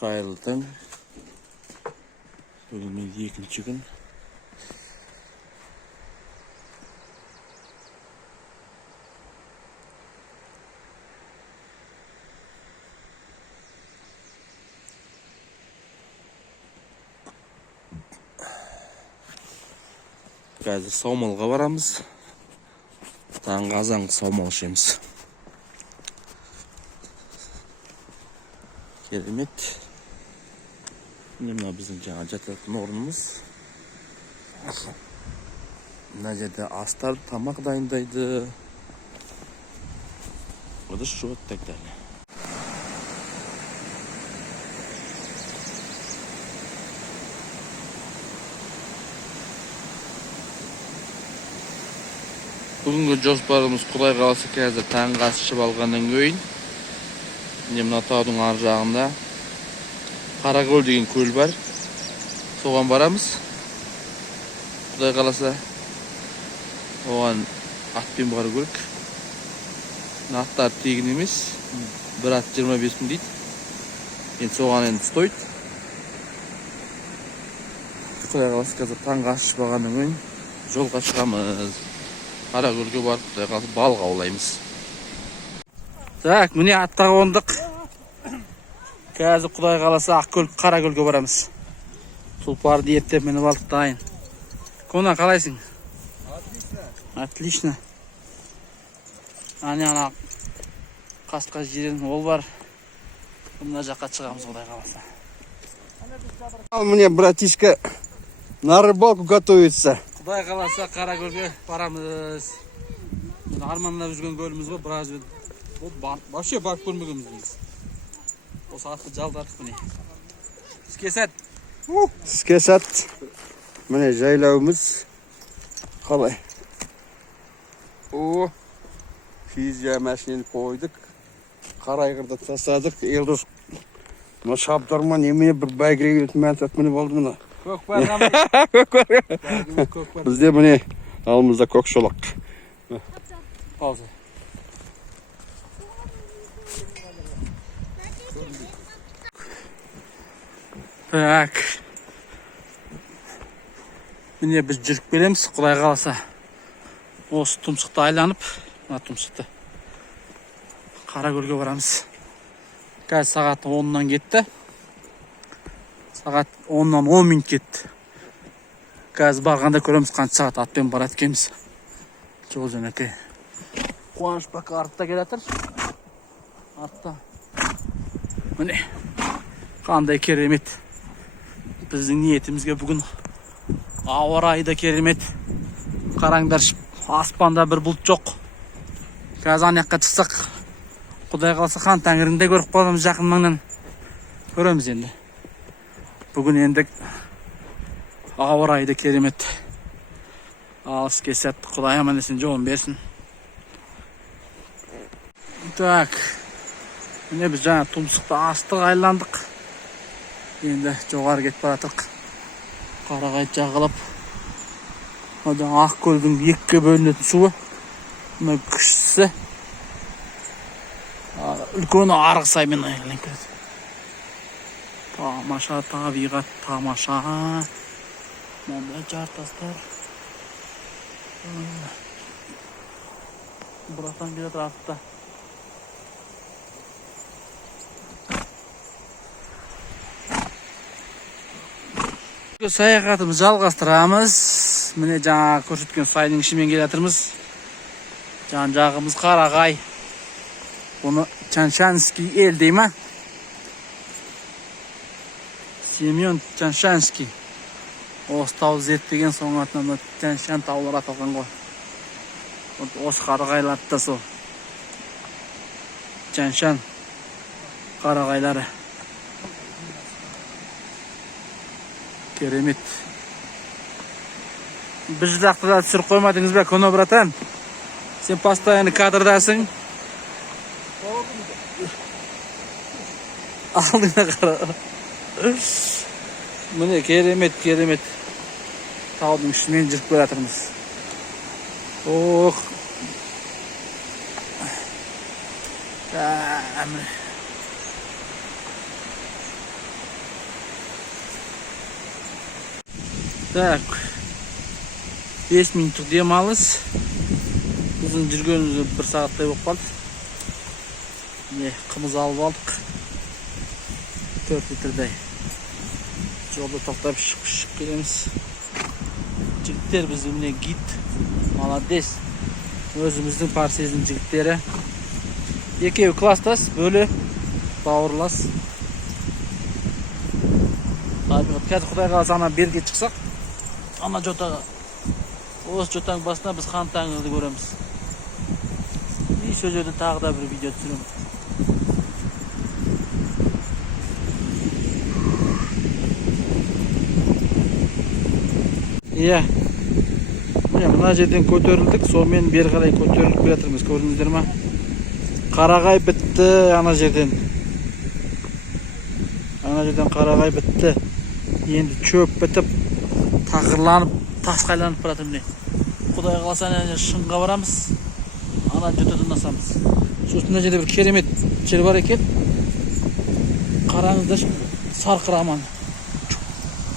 Kayırlı taң. Bugün ikinci gün. Қазір саумалға барамыз. Таңғы азанғы саумал ішеміз. Керемет. Мына біздің жаңа жататын орнымыз. Мына жерде астар тамақ дайындайды. Ыдыс жуат так далее. Бүгінгі жоспарымыз Құдай қаласа қазір таңғы ас ішіп алғаннан кейін мына таудың ар жағында Қаракөл деген көл бар. Соған барамыз. Құдай қаласа оған атпен бару керек. Аттар тегін емес. Bir at 25 мың дейді. Енді соған енді стоит. Құдай қаласа қазір таңғы ас ішіп алғаннан кейін жолға шығамыз. Қаракөлге барып, Құдай қаласа балық аулаймыз. Так, міне атқа қондық. Қазір Құдай қаласа Ақкөл, Қаракөлге барамыз. Тұлпарды ертіп мініп алдық дайын. Кона, қалайсың? Отлично. Ана қасқа жерін ол бар. Мына жаққа шығамыз Құдай қаласа. Мне братишка на рыбалку готовится. Құдай қаласа Қаракөлге барамыз. Армандап жүрген көліміз ғой, біраз вообще барып көрмегенбіз біз. Осы атты жалдадық міне. Іске сәт. Іске сәт. Міне жайлауымыз қалай. Физия машинені қойдық. Қарайғырды тастадық. Елдос шабдырма немене бір бәйгерге өтіп міне болды мұны. Көкпар бізде міне алдымызда көк шолақ. Пауза. Так. Міне біз жүріп келеміз, Құдай қаласа. Осы тұмсықты айланып, мына тұмсықты Қаракөлге барамыз. Қазір сағат 10-нан кетті. Сағат 10-нан 10 минут кетті. Қазір барғанда көреміз қанша сағат атпен барады екенбіз. Жол жөнекей. Қуаныш бака артта келатыр. Артта. Міне. Қандай керемет. Біздің ниетімізге бүгін ауа райы да керемет. Қараңдар, аспанда бір бұлт жоқ. Қазір ана жаққа шықсақ, Құдай қаласа хан тәңірінде көріп қаламыз жақын маңнан. Көреміз енді. Бүгін енді ауа райы да керемет. Алыс кесет, Құдай аман есен жолын берсін. Так. Міне біз жаңа тұмсықты астық айландық. Енді жоғары кетіп баратық. Қарағай жағылып. Одан Ақкөлдің екіге бөлінетін суы. Мына күштісі. Үлкені арғы саймен айғылын көреді. Тамаша, табиғат, тамаша. Мында жартастар. Бұрақтан келеді артта. Саяхатымыз жалғастырамыз. Міне жаңа көрсеткен сайдың ішімен келатырмыз. Жан жағымыз Қарағай. Bunu Çanşanski el değil mi? Semyon Çanşanski. Осы тау зерттеген соң атынан Çanşan таулар аталған ғой. Осы Қарағайларды да сол. Çanşan Қарағайлары. Керемет. Біз жақты да түсіріп қоймадыңыз ба, Коно братан? Сен постоянно кадрдасың. Алдыңа қара. Міне керемет. Таудың ішімен жүріп келе жатырмыз. Так. 5 минуттық демалыс. Біздің жүргеніміз 1 сағаттай болып қалды. Міне қымыз алып алдық. 4 литрдай. Жолда тоқтап шығып келеміз. Жігіттер біздің міне гид. Молодец. Өзіміздің парсездің жігіттері. Екеуі кластас, бөлі бауырлас. Қазір Құдай қаласа ана берге шықсақ, ана жотаға, осы жотаның басына біз хан тәңірді көреміз. И сол жерде тағы да бір видео түсіремін. Иә, мына жерден көтерілдік, сонымен бері қарай көтеріліп келе жатырмыз, көрдіңіздер ме? Қарағай бітті ана жерден. Ана жерден қарағай бітті. Енді чөп бітіп, тақырланып, тасқайланып барады міне. Құдай қаласа шыңға барамыз. Ана жотадан асамыз. Сосын мына жерде бір керемет жер бар екен. Қараңыздар, сарқырама.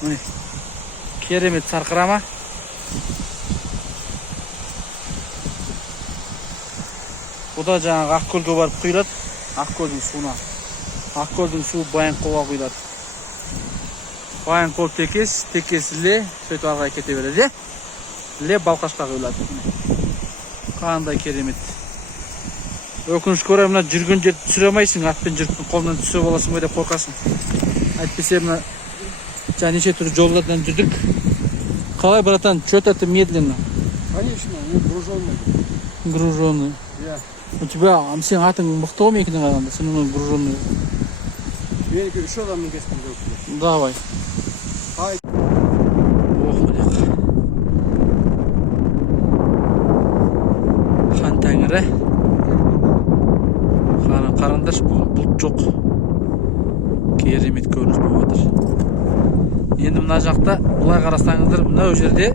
Міне. Керемет сарқырама. Бұда жаңағы Ақкөлге барып құйылады. Ақкөлдің суына. Ақкөлдің суы Байынқолға құйылады. Байынқол текес, текес ле, сөйтіп алға кете береді. Ле Балқашқа құйылады. Қандай керемет. Өкінішке орай мына жүрген жерді түсіре алмайсың, атпен жүріп қолынан түсіп аласың ба деп қорқасың. Әйтпесе мына неше түрлі жолдардан жүрдік. Қалай, братан, что-то ты медленно? Конечно, он груженный. Груженный. У тебя, сен атың мықты ғой менікіне қарағанда, сен оның груженный. Менікі 3 адамның кескім жоқ. Давай. Ай. Ох, міне. Хан тәңірі. Қараңдаршы, бұлт жоқ. Керемет көрініс болып отыр. Енді мына жақта, бұлай қарасаңыздар, мынау жерде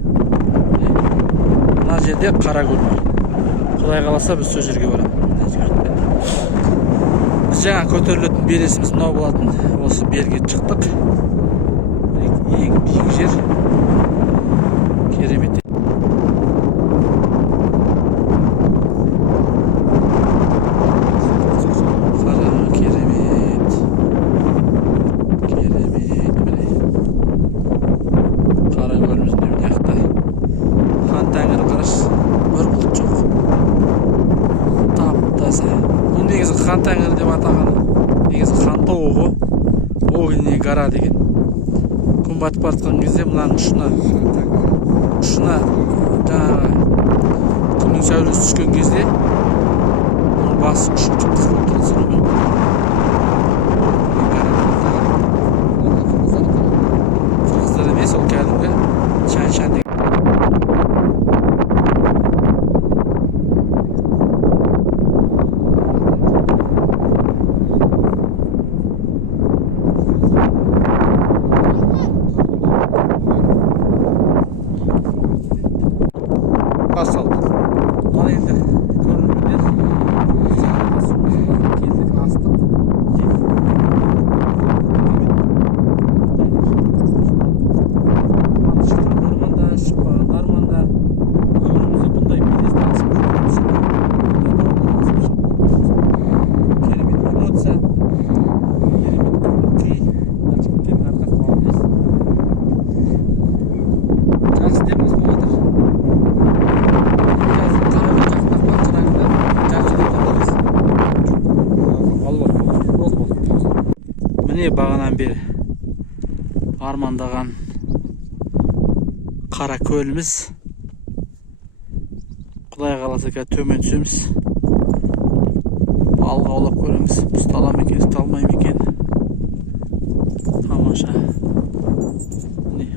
Қаракөл бар. Құдай қаласа біз сол жерге барамыз. Біз жаңа көтерілетін белесіміз мынау болатын. Осы берге шықтық. Ең биік жер. Керемет. Хан тәңірі деп атаған. Негізі хан тауы ғой. Огненный гора деген. Күн батып бара жатқан кезде мынаның ұшына жаңағы күннің сәулесі түскен кезде оның басы ұшып болып тұрады. Қырғыздар емес, ол кәдімгі Чан-Чан деген. Basalt. Ona енді көрінімдер. Келдік, астық. Шыққандармен да, шықпағандармен да өмірімізде бұндай белесті асып көрмейміз. Керемет эмоция, керемет көңіл-күй. Мына жігіттердің арқасы молодец. Жақсы демалыс болып жатыр. Міне бағанан бері армандаған Қаракөліміз. Құдай қаласа төмен түсеміз. Алға аулап көреміз. Ұстала ма екен, ұсталмай ма екен. Тамаша. Міне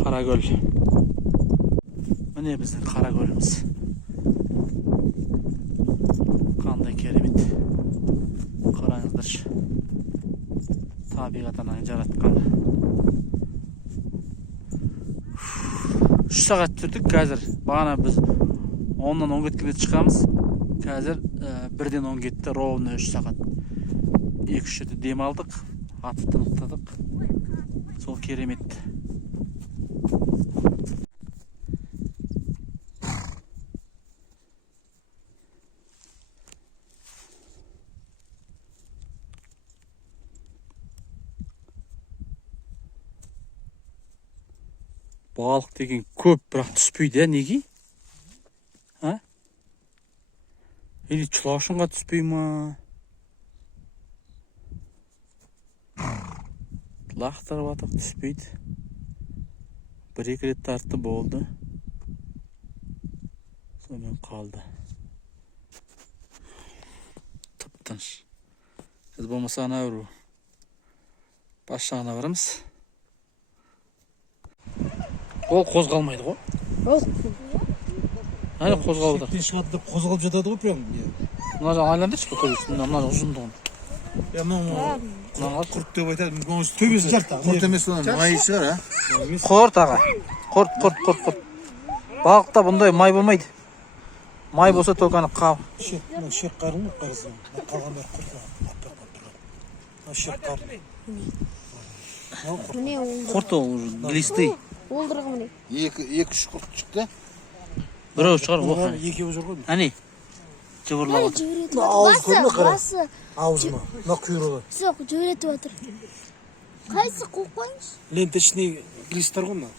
Қаракөл. Міне біздің Қаракөліміз. Қандай керемет. Қараңыздаршы. Табиғаттан жаратқан. 3 сағат жүрдік қазір. Бағана біз 10-нан 10 кеткенде шығамыз. Қазір 1-ден 10 кетті, ровно 3 сағат. 2-3 жерде дем алдық, атып тынықтадық. Сол керемет. Балық деген көп, бірақ түспейді, ә, неге? А? Или чулашынға түспей ма? Лақтырып атып түспейді. Бір-екі рет тартты болды. Сонымен қалды. Тып-тыныш. Біз болмаса ана бір бас жағына барамыз. Ол қозғалмайды ғой. Әне қозғалды. Шектен шығады деп қозғалып жатады ғой прям. Мына жағын айландыршы көресің. Мына ұзындығын. Я мынау Мына құрт деп айтады. Мүмкін төбесі жарты. Құрт емес соның майы шығар, а? құрт аға. Құрт. Балықта бұндай май болмайды. Май болса только ана қап. Шек қарын ғой қарасаң. Қалған бәрі құрт. Шек қарын. Міне олдырғы. Құрт ол глисты. Олдырғы міне. Екі-үш құрт шықты. Біреу шығар оған. Екеуі жүр ғой. Әне. Жыбырлап отыр. Жүгіретіп Ауыз көрме қара. Басы. Аузыма. Мына құйрығы. Жоқ, жүгіретіп отыр. Қайсы қойып қойыңыз? Ленточный глистер ғой мына.